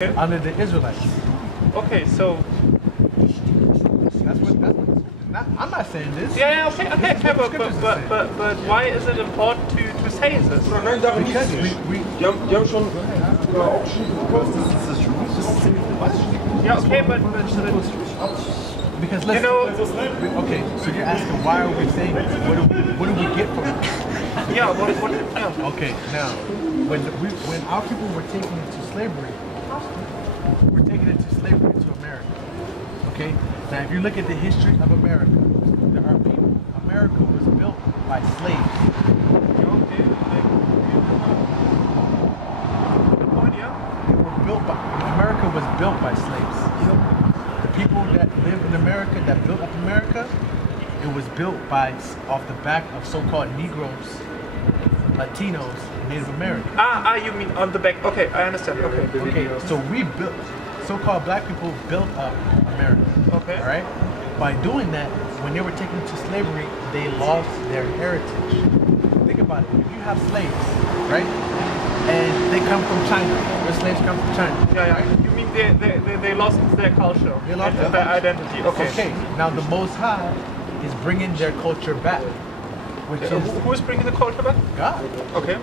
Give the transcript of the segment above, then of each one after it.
under the Israelites. Okay, so That's what I'm not saying this. yeah, okay, but why is it important to say this? Because we Yeah, okay, but because let's, okay, so you're asking why are we saying this? What do we get from it? yeah, yeah. Okay, now when our people were taken into slavery, we're taken into slavery to America. Okay, now if you look at the history of America, there are people. America was built by slaves. Okay, the point, yeah. America was built by slaves. The people that live in America, that built up America, it was built off the back of so-called Negroes, Latinos, Native Americans. You mean on the back? Okay, I understand. Okay. Okay, so we built, so-called black people built up America. Okay. All right. By doing that, when they were taken into slavery, they lost their heritage. Think about it. If you have slaves, right, and they come from China, the slaves come from China. Yeah. Right? You mean they lost their culture? They lost their identity. Okay. Okay. Now the Most High is bringing their culture back, which is who is bringing the culture back? God. Okay.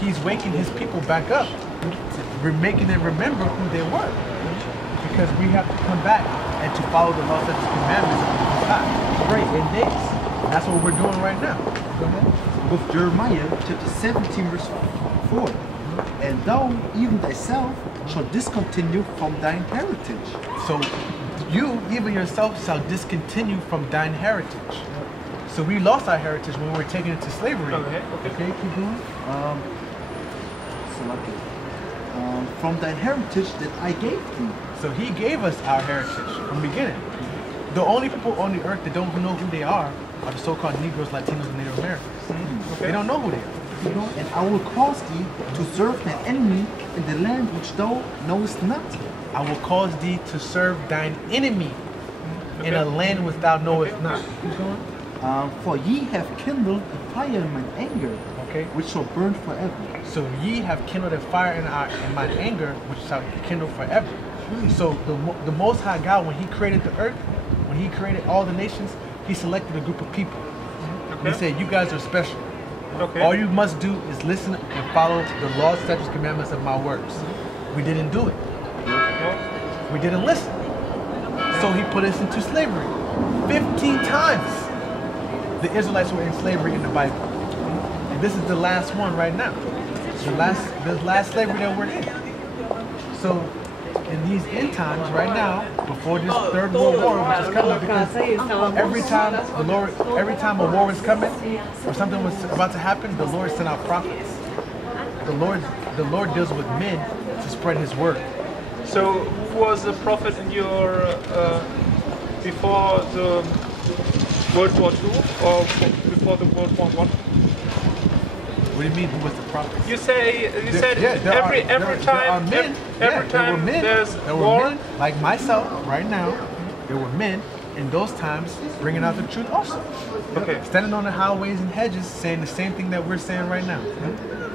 He's waking His people back up, making them remember who they were, because we have to come back and to follow the laws, statutes, commandments of the Most High. Pray in days. And that's what we're doing right now. Go ahead. Book of Jeremiah, chapter 17, verse 4. And thou, even thyself, shall discontinue from thine heritage. So you, even yourself, shall discontinue from thine heritage. So we lost our heritage when we were taken into slavery. Okay, keep going. From thine heritage that I gave thee. So He gave us our heritage from the beginning. The only people on the earth that don't know who they are the so-called Negroes, Latinos, and Native Americans. Okay. They don't know who they are. And I will cause thee to serve thine enemy in the land which thou knowest not. I will cause thee to serve thine enemy in a land which thou knowest not. Keep going. For ye have kindled a fire in mine anger, Okay. which shall burn forever. So ye have kindled a fire in mine anger, which shall kindle forever. So the Most High God, when He created the earth, when He created all the nations, He selected a group of people. Okay. He said, you guys are special. Okay. All you must do is listen and follow the laws, statutes, commandments of my words. We didn't do it. We didn't listen. So He put us into slavery. 15 times the Israelites were in slavery in the Bible. And this is the last one right now. The last slavery that we're in. So in these end times right now, before this Third World War, which is coming, because every time a war is coming or something was about to happen, the Lord sent out prophets. The Lord deals with men to spread His word. So who was the prophet in your before the World War II or before the World War I? What do you mean? Who was the prophet? You said every time there's war. Men, like myself right now, there were men in those times bringing out the truth also. Okay. Standing on the highways and hedges saying the same thing that we're saying right now.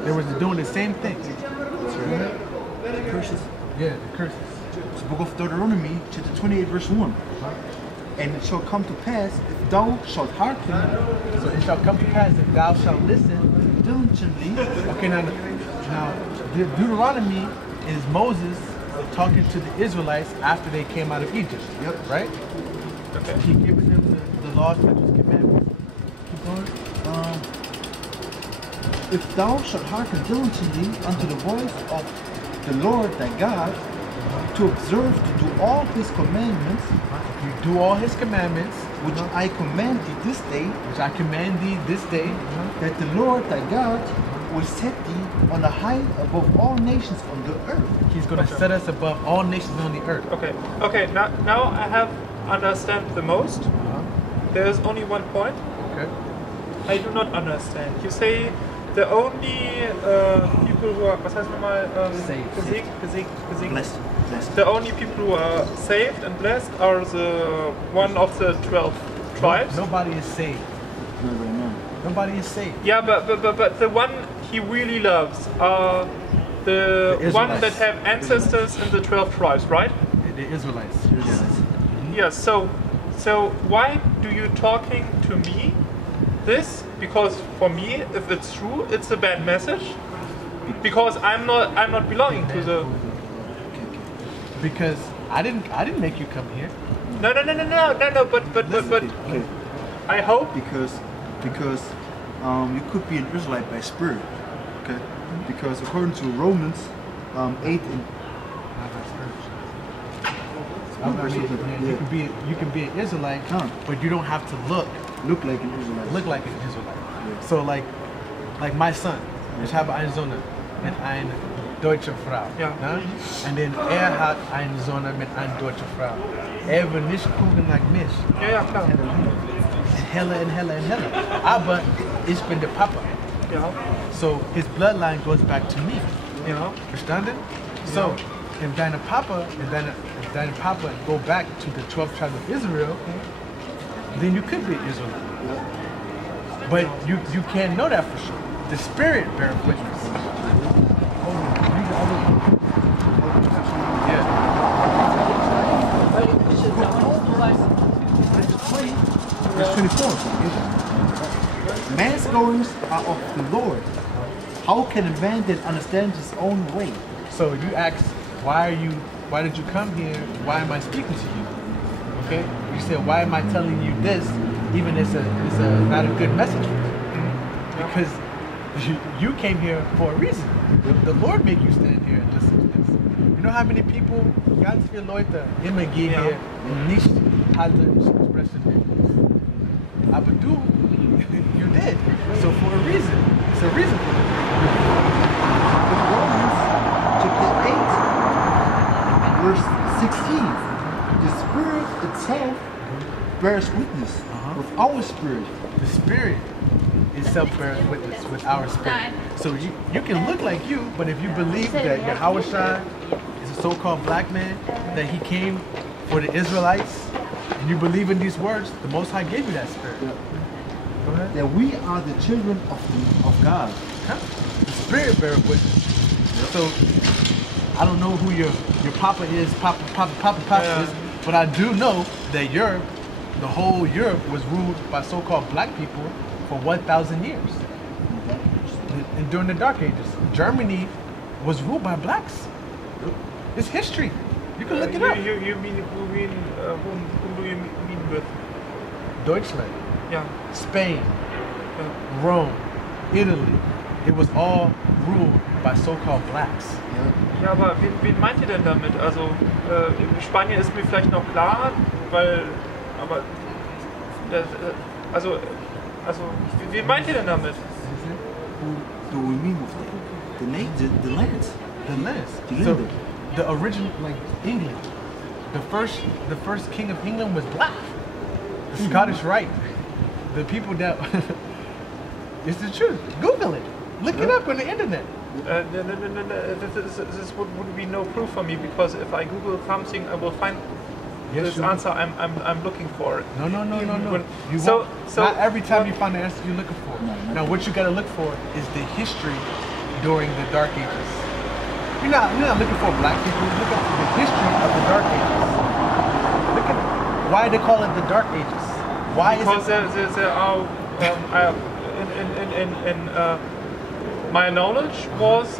They were doing the same thing. The curses. Yeah, the curses. It's the book of Deuteronomy, chapter 28, verse 1. And it shall come to pass, if thou shalt hearken, So it shall come to pass if thou shalt listen diligently. Okay, now Deuteronomy is Moses talking to the Israelites after they came out of Egypt. Yep. Right? Okay. He gives them the laws, statutes, commandments. Keep going. If thou shalt hearken diligently unto the voice of the Lord thy God, to observe to do all His commandments, You do all His commandments, which I command thee this day, that the Lord thy God will set thee on a height above all nations on the earth. He's going to set us above all nations on the earth. Okay. Now I have understand the most. There's only one point. Okay. I do not understand. You say the only people who are Saved. Blessed. The only people who are saved and blessed are the one of the 12 tribes. Nobody is saved. Nobody is saved. Yeah, but the one He really loves are The one Israelites. that have ancestors in the 12 tribes, right? The Israelites. Yes. So why do you talking to me this? Because for me, if it's true, it's a bad message. Because I'm not belonging to the. Because I didn't make you come here. No. But Okay. I hope. Because you could be an Israelite by spirit. Okay. Because according to Romans 8 and You can be an Israelite, but you don't have to look like an Israelite. like an Israelite. So like my son, ich habe einen Sohn mit einer deutschen Frau. Ja. Ne? Und dann hat einen Sohn mit einer deutschen Frau. Wird nicht gucken like mich. Ja, klar. Heller. Aber ich bin der Papa. Ja. So his bloodline goes back to me. Ja. Verstanden? So if deine Papa go back to the 12th tribe of Israel, then you could be Israelite. But you can't know that for sure. The Spirit bears witness. Yeah. Verse 24. Man's goings are of the Lord. How can a man then understand his own way? So you ask, why did you come here? Why am I speaking to you? Okay? You said, why am I telling you this? Even it's not a good message for you. Because you came here for a reason. The Lord made you stand here and listen to this. You know how many people, ganz viele Leute immer gehen hier und nicht halten expression. Aber du, you did. So for a reason. It's a reason for it. Romans chapter 8, verse 16. The Spirit itself bears witness with our spirit. The Spirit itself bears witness with our spirit. So you can look like you, but if you believe that Yahushua is a so-called black man, that he came for the Israelites, and you believe in these words, the Most High gave you that spirit. Go ahead. That we are the children of God. Huh? The Spirit bears witness. So I don't know who your papa is, papa is, but I do know that the whole Europe was ruled by so-called black people for 1,000 years. And during the Dark Ages, Germany was ruled by blacks. It's history. You can look it up. You mean whom do you mean with? Deutschland, Yeah. Spain, Rome, Italy. It was all ruled by so-called blacks. Ja, aber wen meint ihr denn damit? Also Spanien ist mir vielleicht noch klar, aber wen meint ihr denn damit? Who do we mean with that? The lands. The lands. The So England. the original, like England, the first king of England was black. The Scottish Rite. The people that it's the truth. Google it. Look it up on the internet. No. This would be no proof for me, because if I Google something, I will find this you answer I'm looking for. No. You So- won't. Not every time you find the answer you're looking for. Now, what you got to look for is the history during the Dark Ages. You're not looking for black people. You're looking for the history of the Dark Ages. Look at why they call it the Dark Ages. Why Because is it? there are my knowledge was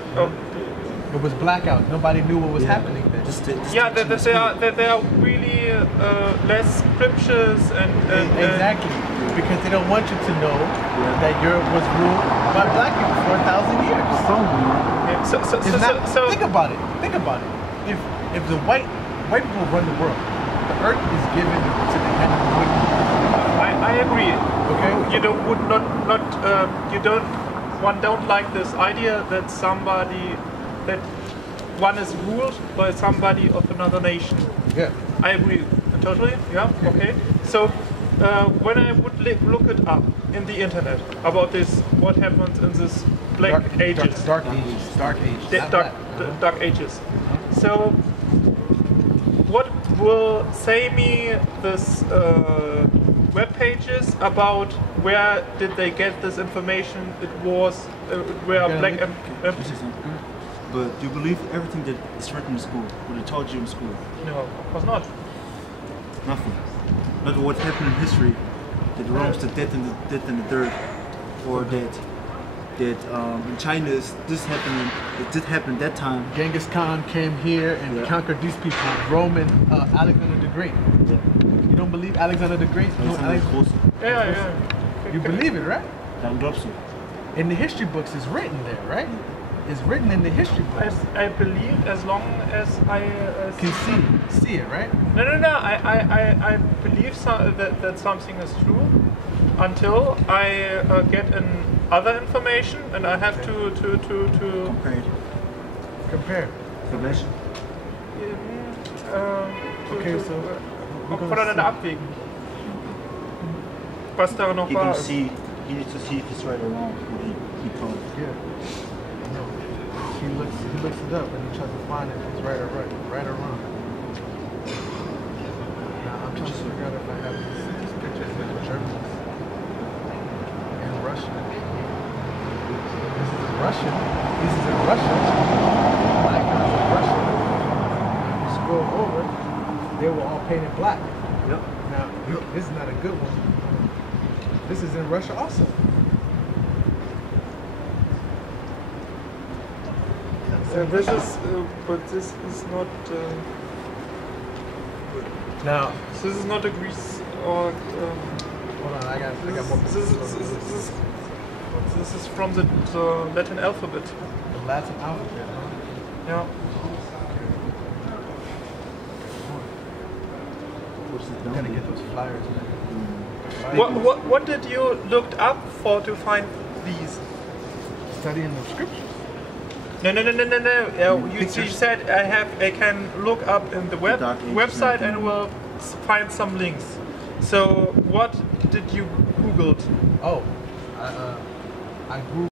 It was blackout. Nobody knew what was happening then. that there are really less scriptures and Exactly. Because they don't want you to know that Europe was ruled by black people for 1,000 years. Think about it. Think about it. If the white people run the world, the earth is given to the hand of the wicked. I agree. Okay. You don't like this idea that that one is ruled by somebody of another nation. Yeah. I agree totally. Yeah. Okay. So when I would look it up in the internet about this, what happens in this Dark Ages. Dark Ages. Dark Ages. So what will say me this web pages about where did they get this information? It was where black But do you believe everything that is written in school, what they taught you in school? No, of course not. Nothing. Not what happened in history, that the Romans did that and the third, or that in China this happened. It did happen that time. Genghis Khan came here and conquered these people. Roman Alexander the Great. Yeah. You don't believe Alexander the Great? No, Yeah. You believe it, right? I'm so. In the history books, it's written there, right? It's written in the history books. I believe as long as I Can see it, right? No. I believe that something is true until I get other information, and I have to Compare. Information. Okay, so we're gonna voneinander see. abwägen. Was da noch He war. can see. He needs to see if it's right or wrong. What he told. Yeah. No. He looks it up and he tries to find if it's right or wrong. Now I'm trying to figure out if I have these pictures in German and Russian. This is in Russian. This is in Russian. Icons in Russian. If you scroll over, they were all painted black. Yep. Now this is not a good one. This is in Russia also. This is, but this is not. Now, This is not a Greece or. hold on, I got more pictures. This is from the Latin alphabet. The Latin alphabet, huh? Yeah. I'm gonna get those flyers, man. What did you looked up for to find these? Studying the scriptures. No. You said I can look up in the website and will find some links. So what did you Googled? Oh, I Googled.